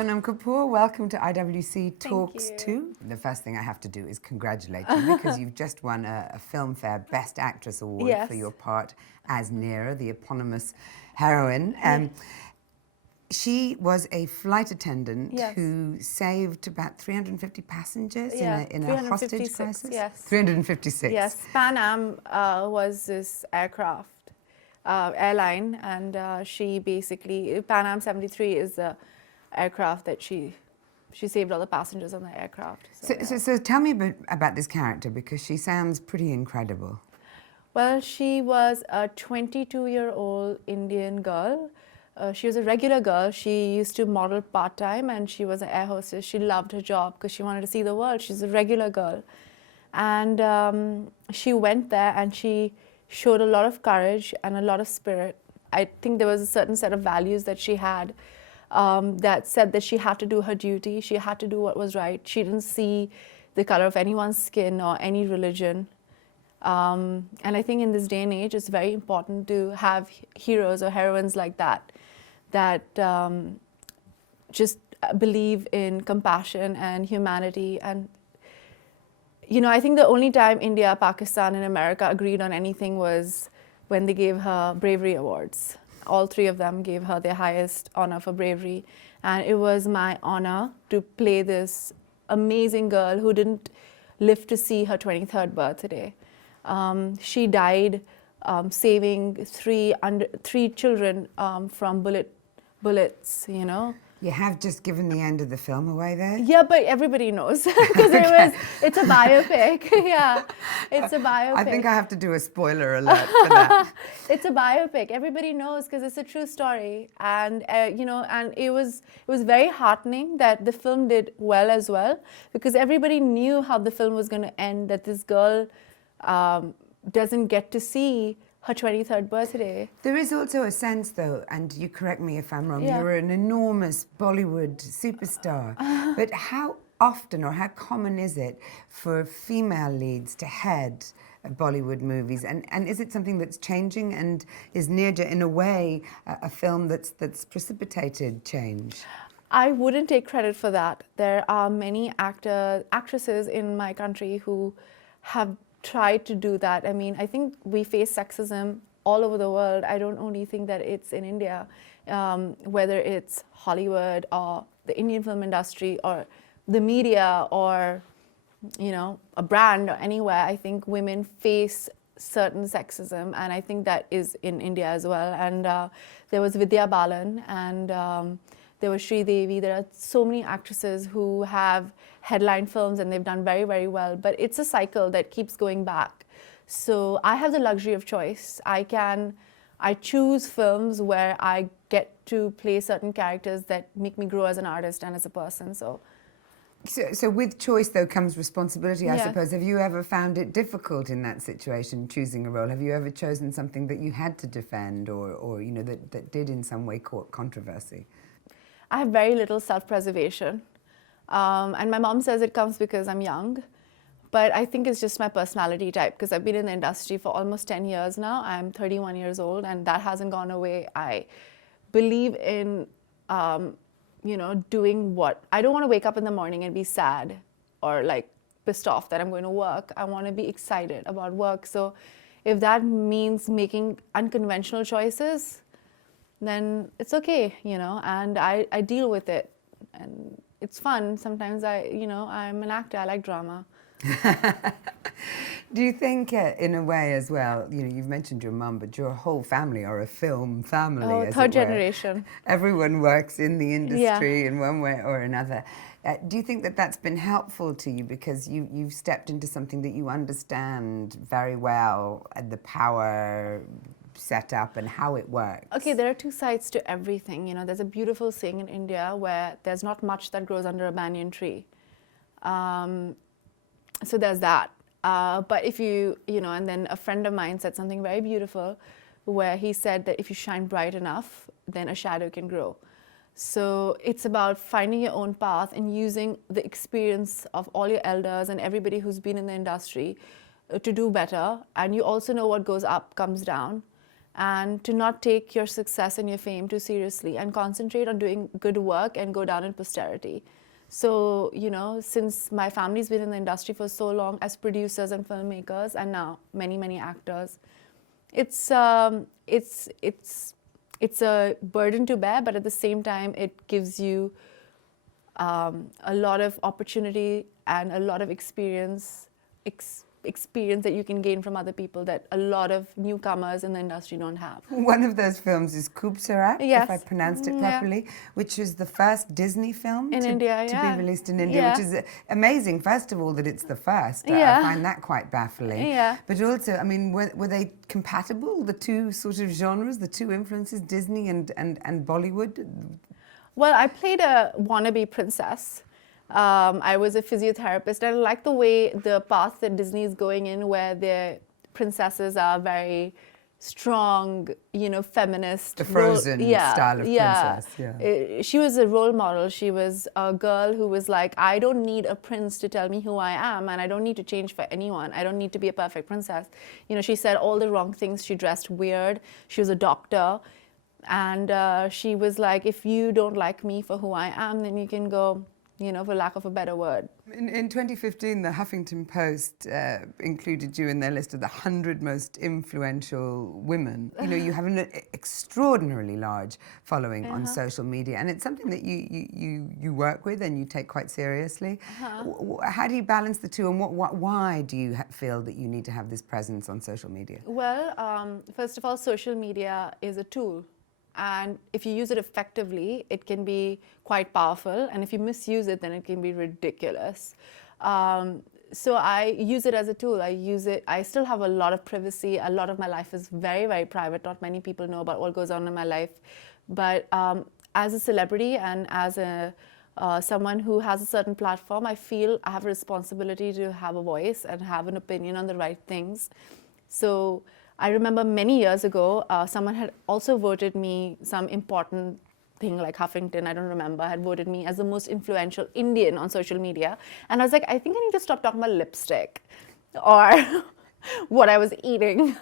Sonam Kapoor, welcome to IWC Talks Thank you. 2. The first thing I have to do is congratulate you because you've just won a Filmfare Best Actress Award for your part as Neera, the eponymous heroine. She was a flight attendant who saved about 350 passengers in a hostage crisis? Yes. 356. Yes, Pan Am was this airline, and she basically, Pan Am 73 is the aircraft that she saved all the passengers on the aircraft. So tell me a bit about this character, because she sounds pretty incredible. Well, she was a 22-year-old Indian girl. She was a regular girl. She used to model part-time, and she was an air hostess. She loved her job because she wanted to see the world. She's a regular girl. And she went there and she showed a lot of courage and a lot of spirit. I think there was a certain set of values that she had that said that she had to do her duty. She had to do what was right. She didn't see the color of anyone's skin or any religion. And I think in this day and age, it's very important to have heroes or heroines like that just believe in compassion and humanity. And, you know, I think the only time India, Pakistan, and America agreed on anything was when they gave her bravery awards. All three of them gave her their highest honor for bravery. And it was my honor to play this amazing girl who didn't live to see her 23rd birthday. She died saving three children from bullets, you know. You have just given the end of the film away there? Yeah, but everybody knows because it's a biopic. Yeah, it's a biopic. I think I have to do a spoiler alert for that. It's a biopic. Everybody knows because it's a true story, and you know, and it was very heartening that the film did well as well, because everybody knew how the film was going to end. That this girl doesn't get to see her 23rd birthday. There is also a sense, though, and you correct me if I'm wrong, you're an enormous Bollywood superstar, but how often or how common is it for female leads to head Bollywood movies, and is it something that's changing, and is Neera in a way a film that's precipitated change? I wouldn't take credit for that. There are many actresses in my country who have tried to do that. I mean, I think we face sexism all over the world. I don't only think that it's in India, whether it's Hollywood or the Indian film industry or the media or, you know, a brand or anywhere. I think women face certain sexism, and I think that is in India as well. And there was Vidya Balan, and there was Sri Devi. There are so many actresses who have headline films and they've done very, very well. But it's a cycle that keeps going back. So I have the luxury of choice. I choose films where I get to play certain characters that make me grow as an artist and as a person. So with choice, though, comes responsibility, I suppose. Have you ever found it difficult in that situation, choosing a role? Have you ever chosen something that you had to defend or you know, that did in some way cause controversy? I have very little self-preservation. And my mom says it comes because I'm young. But I think it's just my personality type, because I've been in the industry for almost 10 years now. I'm 31 years old, and that hasn't gone away. I believe in, you know, doing what. I don't want to wake up in the morning and be sad or like pissed off that I'm going to work. I want to be excited about work. So if that means making unconventional choices, then it's okay, you know, and I deal with it, and it's fun. Sometimes I'm an actor, I like drama. Do you think, in a way as well, you know, you've mentioned your mum, but your whole family are a film family, as it were. Third generation. Everyone works in the industry in one way or another. Do you think that that's been helpful to you, because you've stepped into something that you understand very well, the power set up and how it works? Okay, there are two sides to everything. You know, there's a beautiful saying in India where there's not much that grows under a banyan tree. So there's that. But if you know, and then a friend of mine said something very beautiful where he said that if you shine bright enough, then a shadow can grow. So it's about finding your own path and using the experience of all your elders and everybody who's been in the industry to do better. And you also know what goes up comes down. and to not take your success and your fame too seriously and concentrate on doing good work and go down in posterity. So, since my family's been in the industry for so long as producers and filmmakers, and now many, many actors, it's a burden to bear, but at the same time, it gives you a lot of opportunity and a lot of experience that you can gain from other people that a lot of newcomers in the industry don't have. One of those films is Khubsurat, Yes. if I pronounced it properly, which is the first Disney film in India, to be released in India, which is amazing, first of all, that it's the first. I find that quite baffling. Yeah. But also, I mean, were they compatible, the two sort of genres, the two influences, Disney and Bollywood? Well, I played a wannabe princess. I was a physiotherapist, and I like the way the path that Disney is going in, where their princesses are very strong, feminist. The Frozen style of princess. Yeah. She was a role model. She was a girl who was like, I don't need a prince to tell me who I am, and I don't need to change for anyone. I don't need to be a perfect princess. She said all the wrong things. She dressed weird. She was a doctor. And she was like, if you don't like me for who I am, then you can go, for lack of a better word. In 2015, the Huffington Post included you in their list of the 100 most influential women. You have an extraordinarily large following on social media, and it's something that you work with and you take quite seriously. How do you balance the two, and why do you feel that you need to have this presence on social media? Well, first of all, social media is a tool. And if you use it effectively, it can be quite powerful. And if you misuse it, then it can be ridiculous. So I use it as a tool. I still have a lot of privacy. A lot of my life is very, very private. Not many people know about what goes on in my life. But as a celebrity and as someone who has a certain platform, I feel I have a responsibility to have a voice and have an opinion on the right things. So I remember many years ago, someone had also voted me some important thing like Huffington, I don't remember, had voted me as the most influential Indian on social media. And I was like, I think I need to stop talking about lipstick or what I was eating.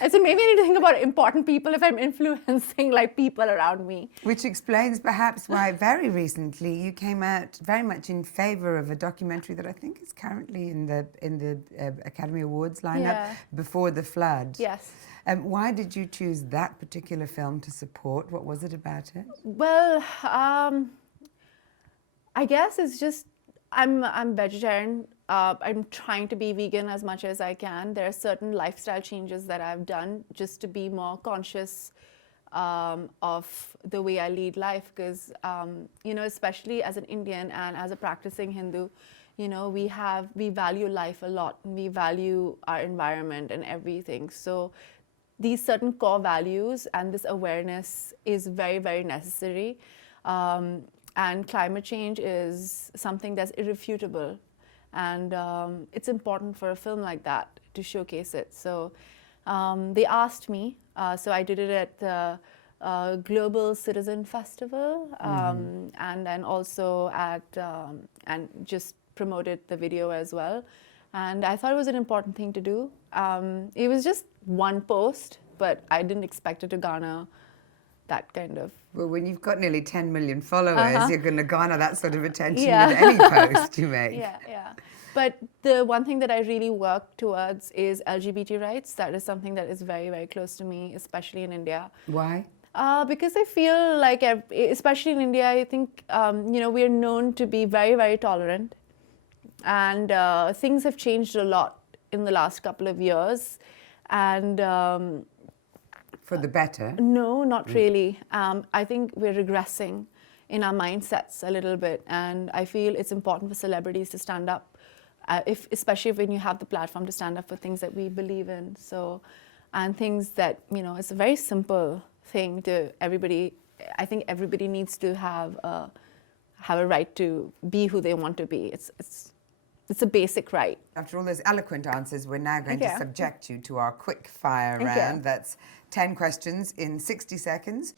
I said, maybe I need to think about important people if I'm influencing people around me. Which explains perhaps why very recently you came out very much in favour of a documentary that I think is currently in the Academy Awards lineup, Before the Flood. Yes. Why did you choose that particular film to support? What was it about it? Well, I guess it's just I'm vegetarian. I'm trying to be vegan as much as I can. There are certain lifestyle changes that I've done just to be more conscious of the way I lead life. Because, especially as an Indian and as a practicing Hindu, we value life a lot. We value our environment and everything. So these certain core values and this awareness is very, very necessary. And climate change is something that's irrefutable. And it's important for a film like that to showcase it. So they asked me, so I did it at the Global Citizen Festival, and then also at, and just promoted the video as well. And I thought it was an important thing to do. It was just one post, but I didn't expect it to garner that kind of... Well, when you've got nearly 10 million followers, you're going to garner that sort of attention with any post you make. Yeah. But the one thing that I really work towards is LGBT rights. That is something that is very, very close to me, especially in India. Why? Because I feel like, especially in India, I think, we are known to be very, very tolerant. And things have changed a lot in the last couple of years. And... for the better? No, not really. I think we're regressing in our mindsets a little bit. And I feel it's important for celebrities to stand up, especially when you have the platform to stand up for things that we believe in. So, and things that, it's a very simple thing to everybody. I think everybody needs to have a right to be who they want to be. It's a basic right. After all those eloquent answers, we're now going to subject you to our quick fire round. That's 10 questions in 60 seconds.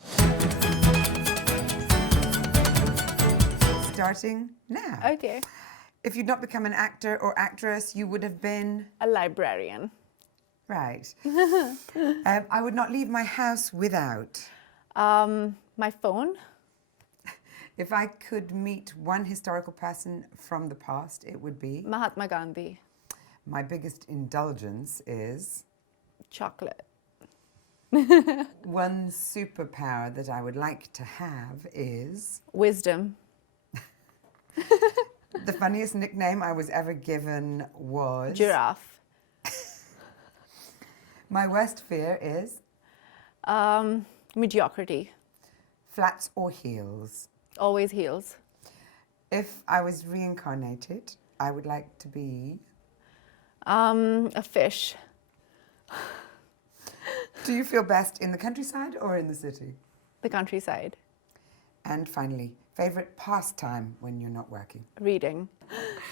Starting now. Okay. If you'd not become an actor or actress, you would have been... a librarian. Right. I would not leave my house without. My phone. If I could meet one historical person from the past, it would be? Mahatma Gandhi. My biggest indulgence is? Chocolate. One superpower that I would like to have is? Wisdom. The funniest nickname I was ever given was? Giraffe. My worst fear is? Mediocrity. Flats or heels? Always heels. If I was reincarnated, I would like to be? A fish. Do you feel best in the countryside or in the city? The countryside. And finally, favorite pastime when you're not working? Reading.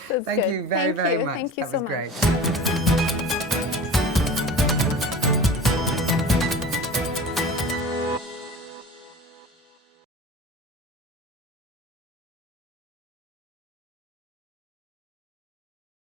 That's Thank good. you very, Thank very you. much. Thank you That so was much. great.